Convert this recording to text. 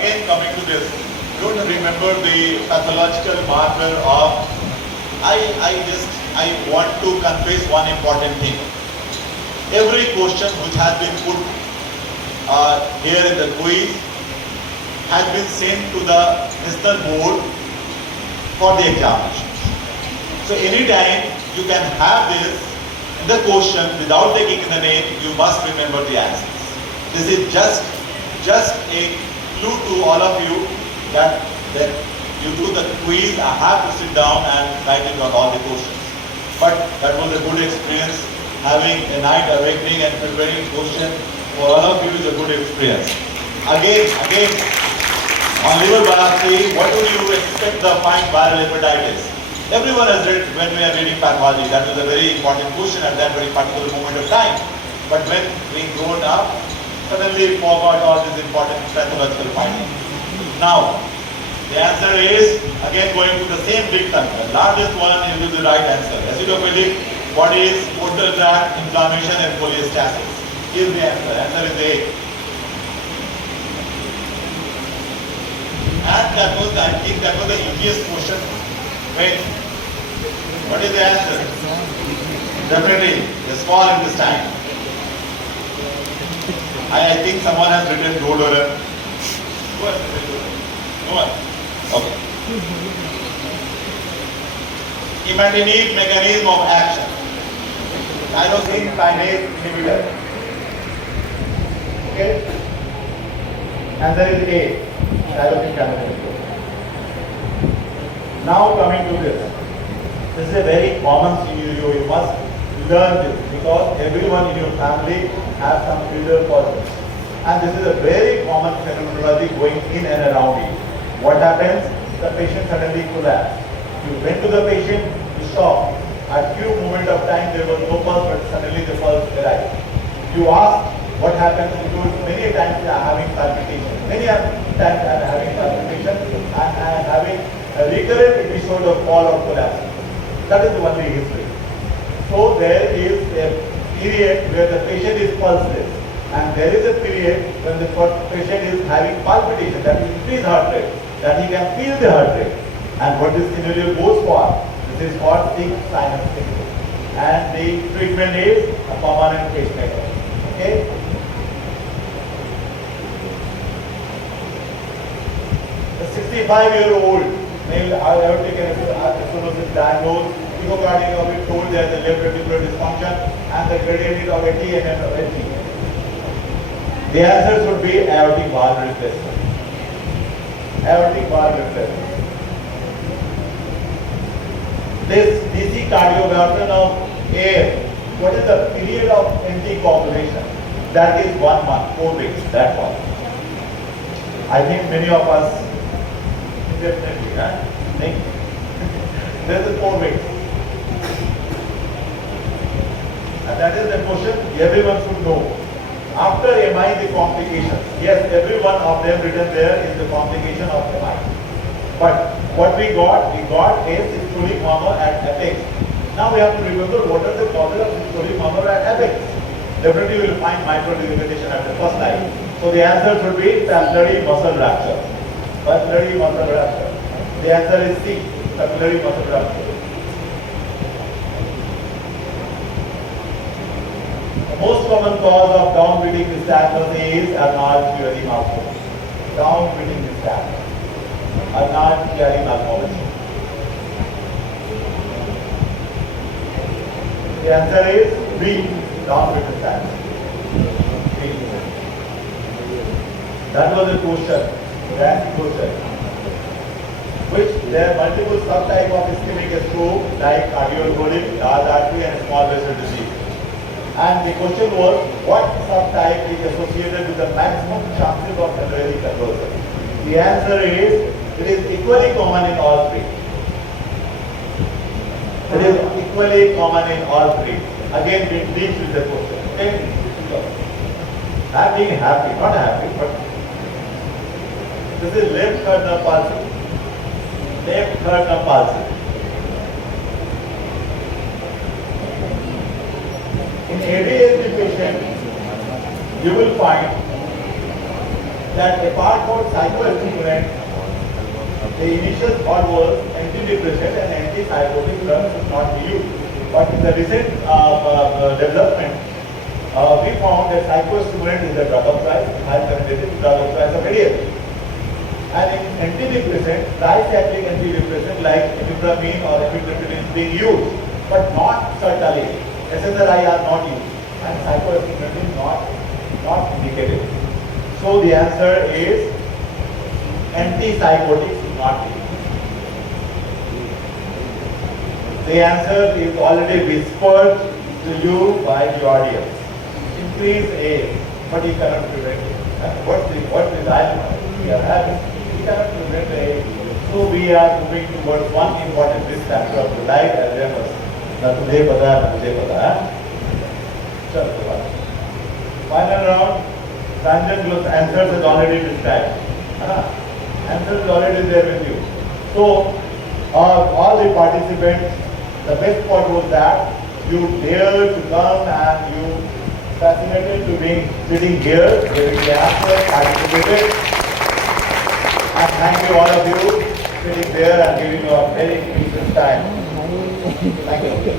again coming to this, don't remember the pathological marker of, I want to confess one important thing. Every question which has been put here in the quiz has been sent to the national board for the examination. So anytime you can have this in the question without taking the name, you must remember the answers. This is just a clue to all of you that you do the quiz. I have to sit down and write it on all the questions. But that was a good experience. Having a night awakening and preparing question for all of you is a good experience. Again, on liver biopsy, what would you expect to find viral hepatitis? Everyone has read when we are reading pathology. That was a very important question at that very particular moment of time. But when we grown up, suddenly forgot all these important pathological findings. Now, the answer is, again going to the same victim. The largest one is the right answer. Acidophilic, what is portal tract inflammation and cholestasis? Is the answer. Answer is A. And that was, I think that was the easiest question. Wait. What is the answer? Definitely, the small intestine. I think someone has written road order. Who has written road order? No one. Okay. Imatinib mechanism of action. Tyrosine kinase inhibitor. Okay. Answer is A. Tyrosine kinase inhibitor. Now coming to this. This is a very common scenario. You must learn this because everyone in your family has some fever for this. And this is a very common phenomenology going in and around you. What happens? The patient suddenly collapses. You went to the patient, you saw. At few moment of time there was no pulse, but suddenly the pulse arrived. You ask what happens? You told many times I am having palpitation. Many times I am having palpitation and I am having a recurrent episode of fall or collapse. That is the only history. So there is a period where the patient is pulseless, and there is a period when the patient is having palpitation, that is increased heart rate, that he can feel the heart rate. And what this scenario goes for, this is called sick sinus syndrome. And the treatment is a permanent pacemaker. Okay? The 65-year-old male aortic stenosis diagnosed, echocardiography told there is a left ventricular dysfunction and the gradient is of 80 and of 80. The answers would be aortic valve replacement. Aortic valve replacement. This DC cardioversion of air, what is the period of anticoagulation? That is 1 month, 4 weeks, that one. I think many of us definitely think there is 4 weeks. And that is the question everyone should know. After MI, the complications. Yes, every one of them written there is the complication of MI. But what we got a systolic murmur at apex. Now we have to remember what are the causes of systolic murmur at apex. Definitely you will find microdislocation at the first line. So the answer should be papillary muscle rupture. Papillary muscle rupture. The answer is C. Papillary muscle rupture. Most common cause of down-breathing nystagmus is Arnold-Chiari malformation. Down-breathing nystagmus. Arnold-Chiari malformation. The answer is B. Down-breathing nystagmus. That was the question. That's the question. Which there are multiple subtypes of ischemic stroke like cardiovascular, large artery and small vessel disease. And the question was, what subtype is associated with the maximum chances of pulmonary conversion? The answer is, it is equally common in all three. It is equally common in all three. Again, it deals with the question. Okay? I'm being happy, not happy, but this is left third nerve palsy. Left third nerve palsy. In ADHD patient, you will find that apart from psychostimulant, the initial thought was antidepressant and antipsychotic drugs should not be used. But in the recent development, we found that psychostimulant is a drug of choice, high penetrating drug of choice of idiot. And in antidepressant, tricyclic antidepressant like imipramine or amitriptyline is being used, but not certainly. SSRI are not used, and psychostimulant is not indicated. So the answer is antipsychotics is not used. The answer is already whispered to you by the audience. Increase age, but you cannot prevent it. What is dilemma we are having? We cannot prevent the age. So we are moving towards one important risk factor of the life, Alzheimer's. ना तुझे पता है, ना मुझे पता है. चलो final round. Sanjay answers is already described. Answer is already there with you. So all the participants, the best part was that you dared to come and you fascinated to be sitting here, giving the answer, participated. And thank you all of you sitting there and giving your very precious time. Thank you.